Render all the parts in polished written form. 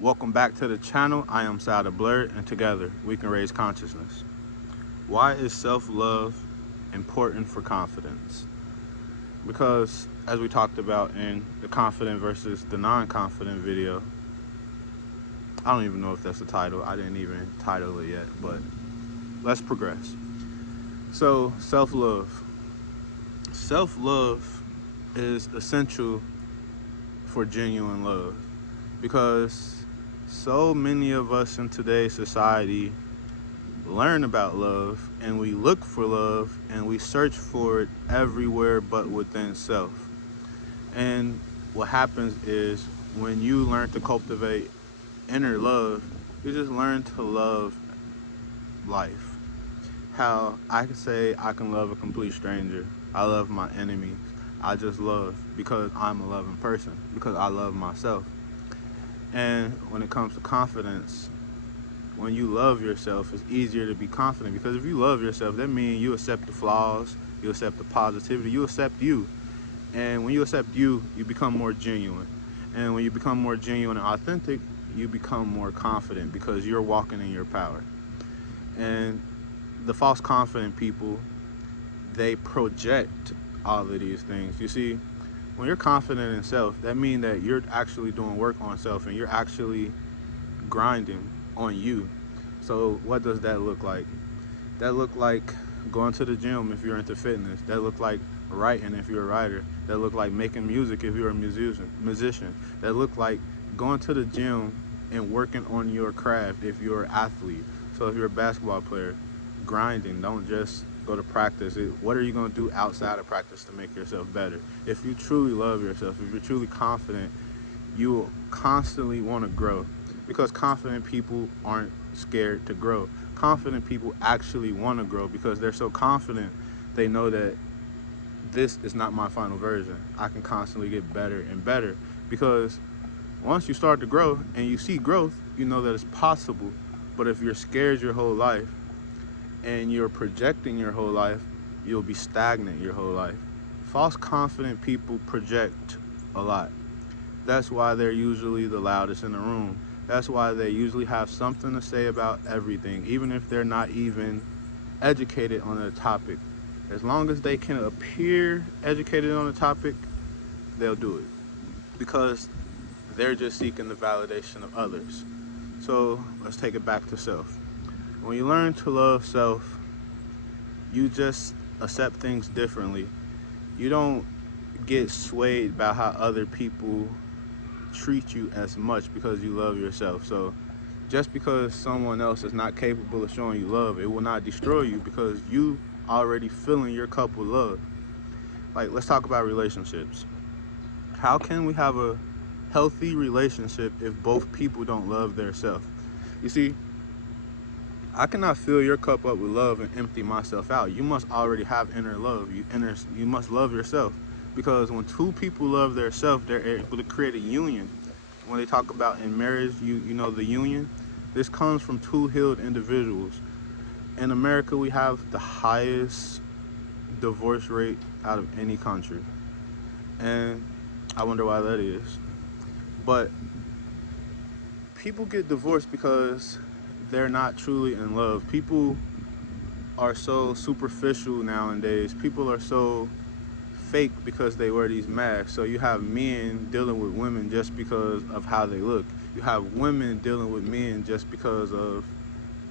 Welcome back to the channel. I am Saldablerd, and together we can raise consciousness. Why is self-love important for confidence? Because as we talked about in the confident versus the non-confident video, I don't even know if that's the title. I didn't even title it yet, but let's progress. So self-love. Self-love is essential for genuine love, because so many of us in today's society learn about love and we look for love and we search for it everywhere but within self. And what happens is, when you learn to cultivate inner love, you just learn to love life. How I can say I can love a complete stranger. I love my enemies. I just love because I'm a loving person, because I love myself. And when it comes to confidence, when you love yourself, it's easier to be confident, because if you love yourself, that means you accept the flaws, you accept the positivity, you accept you. And when you accept you, you become more genuine. And when you become more genuine and authentic, you become more confident because you're walking in your power. And the false confident people, they project all of these things. You see, when you're confident in self, that means that you're actually doing work on self and you're actually grinding on you. So what does that look like? That look like going to the gym if you're into fitness. That look like writing if you're a writer. That look like making music if you're a musician. That look like going to the gym and working on your craft if you're an athlete. So if you're a basketball player, grinding. Don't just go to practice. What are you going to do outside of practice to make yourself better? If you truly love yourself, if you're truly confident, you will constantly want to grow, because confident people aren't scared to grow. Confident people actually want to grow because they're so confident. They know that this is not my final version. I can constantly get better and better, because once you start to grow and you see growth, you know that it's possible. But if you're scared your whole life and you're projecting your whole life, you'll be stagnant your whole life. False confident people project a lot. That's why they're usually the loudest in the room. That's why they usually have something to say about everything, even if they're not even educated on the topic. As long as they can appear educated on the topic, they'll do it, because they're just seeking the validation of others. So let's take it back to self. When you learn to love self, you just accept things differently. You don't get swayed by how other people treat you as much, because you love yourself. So just because someone else is not capable of showing you love, it will not destroy you, because you already filling your cup with love. Like, let's talk about relationships. How can we have a healthy relationship if both people don't love their self? You see, I cannot fill your cup up with love and empty myself out. You must already have inner love. You must love yourself, because when two people love their self, they're able to create a union. When they talk about in marriage, you know the union. This comes from two healed individuals. In America, we have the highest divorce rate out of any country, and I wonder why that is. But people get divorced because they're not truly in love. People are so superficial nowadays. People are so fake because they wear these masks. So you have men dealing with women just because of how they look. You have women dealing with men just because of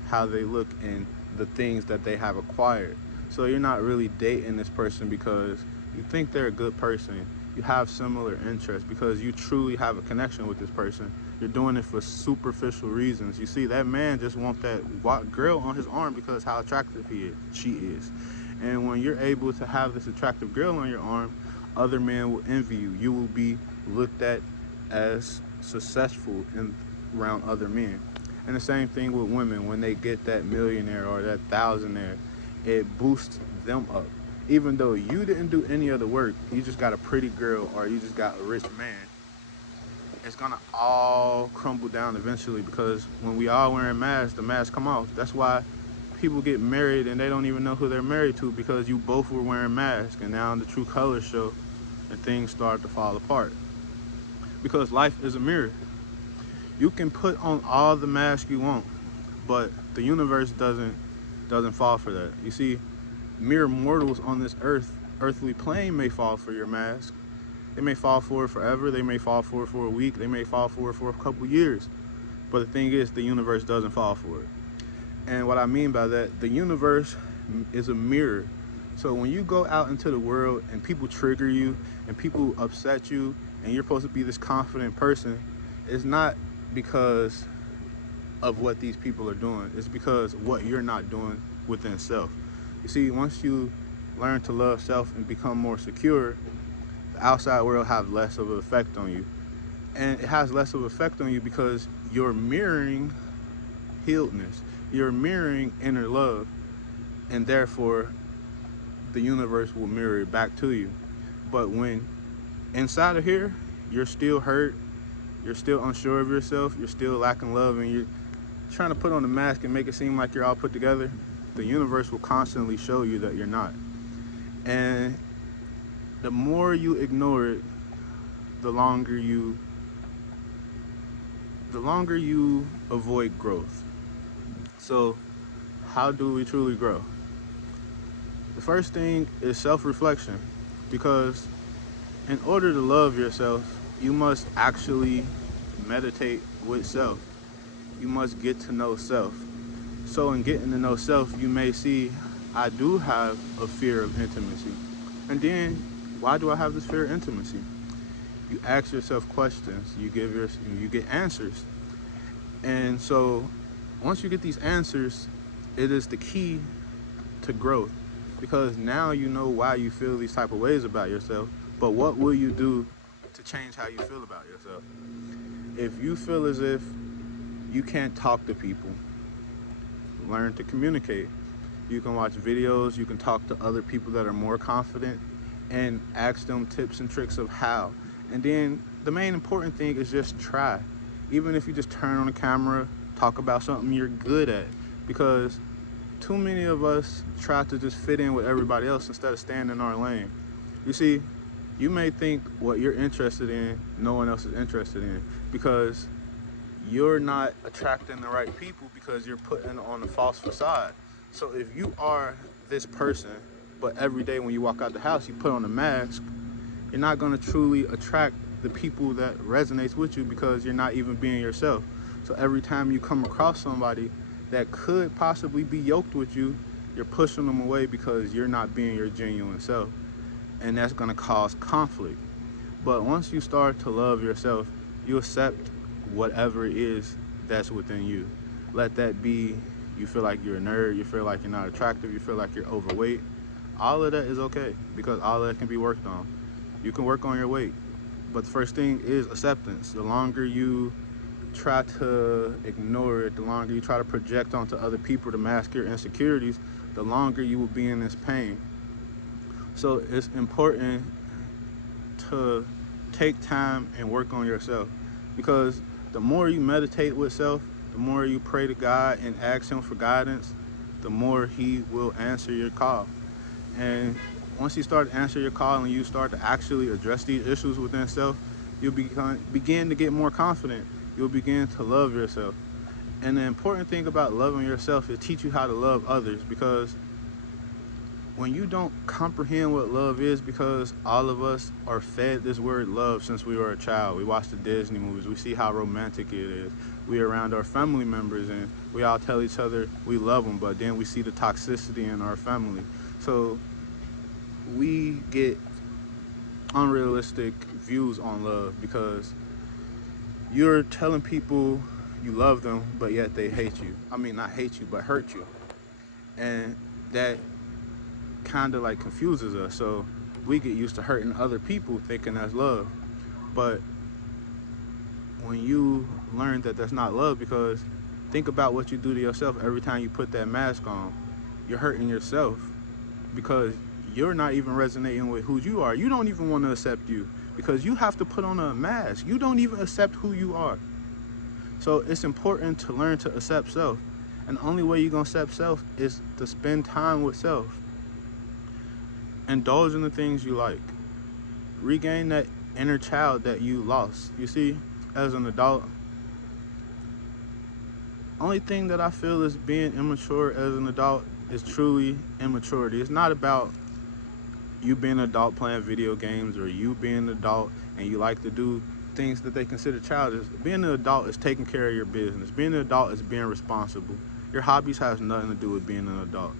how they look and the things that they have acquired. So you're not really dating this person because you think they're a good person. You have similar interests because you truly have a connection with this person. You're doing it for superficial reasons. You see, that man just wants that girl on his arm because how attractive she is. And when you're able to have this attractive girl on your arm, other men will envy you. You will be looked at as successful around other men. And the same thing with women. When they get that millionaire or that thousandaire, it boosts them up. Even though you didn't do any of the work, you just got a pretty girl or you just got a rich man, it's gonna all crumble down eventually, because when we all wearing masks, the masks come off. That's why people get married and they don't even know who they're married to, because you both were wearing masks, and now the true colors show and things start to fall apart. Because life is a mirror. You can put on all the masks you want, but the universe doesn't fall for that. You see, mere mortals on this earthly plane may fall for your mask. They may fall for it forever. They may fall for it for a week. They may fall for it for a couple years. But the thing is, the universe doesn't fall for it. And what I mean by that, the universe is a mirror. So when you go out into the world and people trigger you and people upset you and you're supposed to be this confident person, it's not because of what these people are doing. It's because what you're not doing within self. You see, once you learn to love self and become more secure, the outside world has less of an effect on you. And it has less of an effect on you because you're mirroring healedness. You're mirroring inner love. And therefore, the universe will mirror it back to you. But when inside of here, you're still hurt, you're still unsure of yourself, you're still lacking love, and you're trying to put on a mask and make it seem like you're all put together, the universe will constantly show you that you're not. And the more you ignore it, the longer you avoid growth. So how do we truly grow? The first thing is self-reflection, because in order to love yourself, you must actually meditate with self. You must get to know self. So in getting to know self, you may see, I do have a fear of intimacy. And then, why do I have this fear of intimacy? You ask yourself questions, you get answers. And so once you get these answers, it is the key to growth, because now you know why you feel these type of ways about yourself. But what will you do to change how you feel about yourself? If you feel as if you can't talk to people, learn to communicate. You can watch videos, you can talk to other people that are more confident and ask them tips and tricks of how. And then the main important thing is just try. Even if you just turn on the camera, talk about something you're good at, because too many of us try to just fit in with everybody else instead of staying in our lane. You see, you may think what you're interested in, no one else is interested in, because you're not attracting the right people because you're putting on a false facade. So if you are this person, but every day when you walk out the house, you put on a mask, you're not going to truly attract the people that resonates with you, because you're not even being yourself. So every time you come across somebody that could possibly be yoked with you, you're pushing them away because you're not being your genuine self. And that's going to cause conflict. But once you start to love yourself, you accept whatever it is that's within you. Let that be, you feel like you're a nerd, you feel like you're not attractive, you feel like you're overweight. All of that is okay, because all of that can be worked on. You can work on your weight. But the first thing is acceptance. The longer you try to ignore it, the longer you try to project onto other people to mask your insecurities, the longer you will be in this pain. So it's important to take time and work on yourself, because the more you meditate with self, the more you pray to God and ask him for guidance, the more he will answer your call. And once you start to answer your call and you start to actually address these issues within self, you'll begin to get more confident. You'll begin to love yourself. And the important thing about loving yourself is teach you how to love others, because when you don't comprehend what love is, because all of us are fed this word love since we were a child. We watch the Disney movies. We see how romantic it is. We're around our family members and we all tell each other we love them, but then we see the toxicity in our family. So we get unrealistic views on love, because you're telling people you love them, but yet they hate you. I mean, not hate you, but hurt you. And that kind of like confuses us. So we get used to hurting other people thinking that's love. But when you learn that that's not love, because think about what you do to yourself every time you put that mask on. You're hurting yourself, because you're not even resonating with who you are. You don't even want to accept you, because you have to put on a mask. You don't even accept who you are. So it's important to learn to accept self. And the only way you're going to accept self is to spend time with self. Indulge in the things you like. Regain that inner child that you lost. You see, as an adult, Only thing that I feel is being immature as an adult is truly immaturity. It's not about you being an adult playing video games, or you being an adult and you like to do things that they consider childish. Being an adult is taking care of your business. Being an adult is being responsible. Your hobbies has nothing to do with being an adult.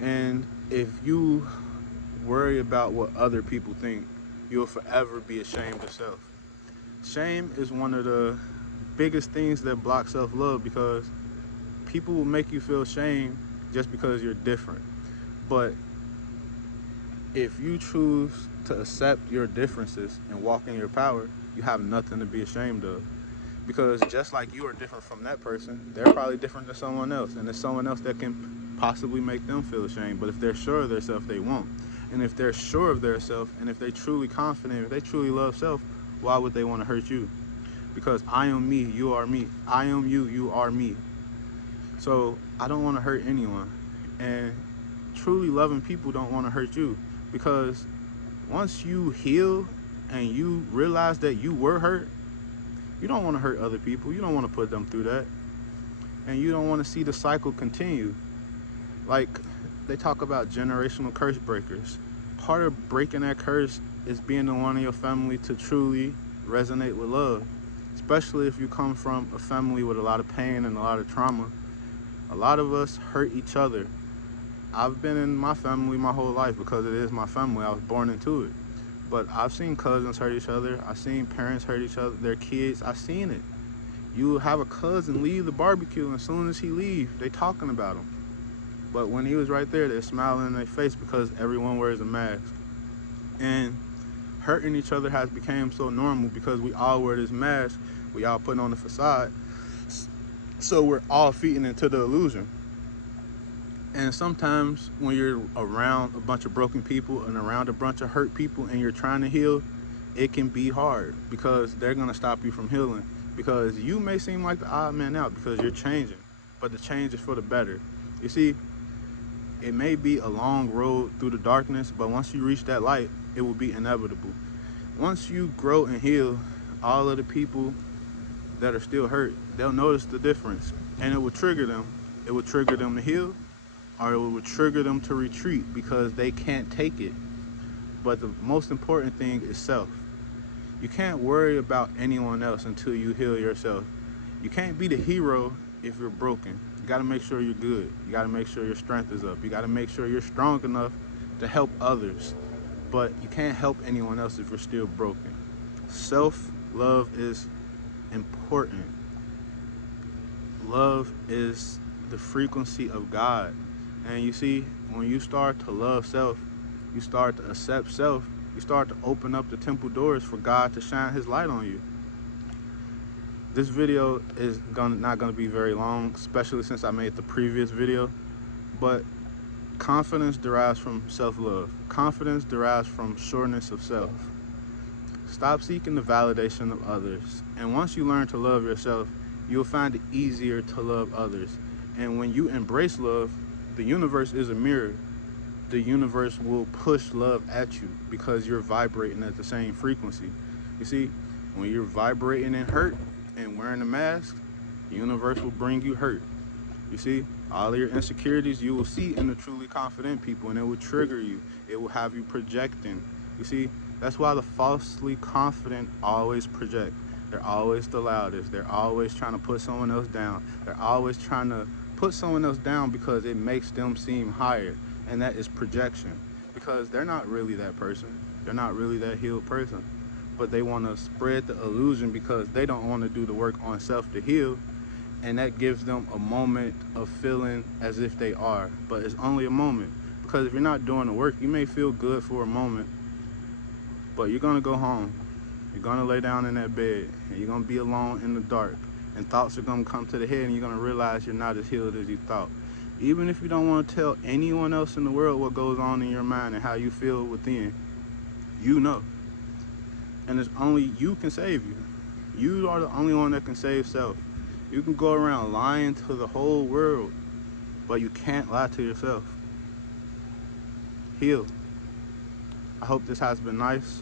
And if you worry about what other people think, you'll forever be ashamed of self. Shame is one of the biggest things that block self-love, because people will make you feel shame just because you're different. But if you choose to accept your differences and walk in your power, you have nothing to be ashamed of. Because just like you are different from that person, they're probably different than someone else. And there's someone else that can possibly make them feel ashamed. But if they're sure of themselves, they won't. And if they're sure of themselves, and if they're truly confident, if they truly love self, why would they want to hurt you? Because I am me, you are me. I am you, you are me. So I don't want to hurt anyone. And truly loving people don't want to hurt you. Because once you heal and you realize that you were hurt, you don't want to hurt other people. You don't want to put them through that. And you don't want to see the cycle continue. Like, they talk about generational curse breakers. Part of breaking that curse is being the one in your family to truly resonate with love. Especially if you come from a family with a lot of pain and a lot of trauma. A lot of us hurt each other. I've been in my family my whole life because it is my family. I was born into it. But I've seen cousins hurt each other. I've seen parents hurt each other, their kids. I've seen it. You have a cousin leave the barbecue, and as soon as he leaves, they talking about him. But when he was right there, they're smiling in their face because everyone wears a mask. And hurting each other has become so normal because we all wear this mask. We all put on the facade. So we're all feeding into the illusion. And sometimes when you're around a bunch of broken people and around a bunch of hurt people and you're trying to heal, it can be hard because they're going to stop you from healing. Because you may seem like the odd man out because you're changing, but the change is for the better. You see, it may be a long road through the darkness, but once you reach that light, it will be inevitable. Once you grow and heal, all of the people that are still hurt, they'll notice the difference, and it will trigger them. It will trigger them to heal, or it will trigger them to retreat because they can't take it. But the most important thing is self. You can't worry about anyone else until you heal yourself. You can't be the hero if you're broken. You gotta make sure you're good. You gotta make sure your strength is up. You gotta make sure you're strong enough to help others. But you can't help anyone else if you're still broken. Self-love is important. Love is the frequency of God. And you see, when you start to love self, you start to accept self, you start to open up the temple doors for God to shine his light on you. This video is not gonna be very long, especially since I made the previous video, but confidence derives from self-love. Confidence derives from sureness of self. Stop seeking the validation of others. And once you learn to love yourself, you'll find it easier to love others. And when you embrace love, the universe is a mirror. The universe will push love at you because you're vibrating at the same frequency. You see, when you're vibrating in hurt and wearing a mask, the universe will bring you hurt. You see, all of your insecurities you will see in the truly confident people, and it will trigger you. It will have you projecting. You see, that's why the falsely confident always project. They're always the loudest. They're always trying to put someone else down. They're always trying to put someone else down because it makes them seem higher. And that is projection, because they're not really that person. They're not really that healed person, but they want to spread the illusion because they don't want to do the work on self to heal, and that gives them a moment of feeling as if they are, but it's only a moment, because if you're not doing the work, you may feel good for a moment, but you're going to go home. You're going to lay down in that bed, and you're going to be alone in the dark, and thoughts are going to come to the head, and you're going to realize you're not as healed as you thought. Even if you don't want to tell anyone else in the world what goes on in your mind and how you feel within, you know. And it's only you can save you. You are the only one that can save self. You can go around lying to the whole world, but you can't lie to yourself. Heal. I hope this has been nice.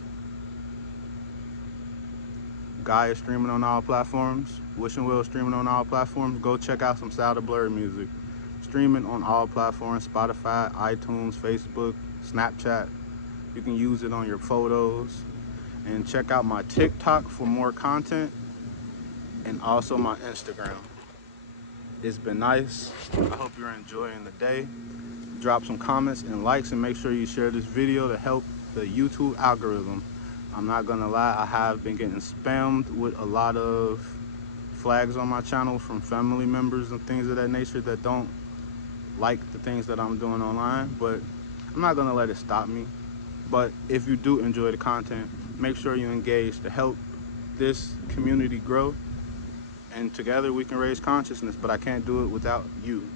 Gaia streaming on all platforms. Wish and Will streaming on all platforms. Go check out some Saldablerd music. Streaming on all platforms, Spotify, iTunes, Facebook, Snapchat. You can use it on your photos. And check out my TikTok for more content, and also my Instagram. It's been nice. I hope you're enjoying the day. Drop some comments and likes, and make sure you share this video to help the YouTube algorithm. I'm not gonna lie, I have been getting spammed with a lot of flags on my channel from family members and things of that nature that don't like the things that I'm doing online, but I'm not gonna let it stop me. But if you do enjoy the content, make sure you engage to help this community grow, and together we can raise consciousness. But I can't do it without you.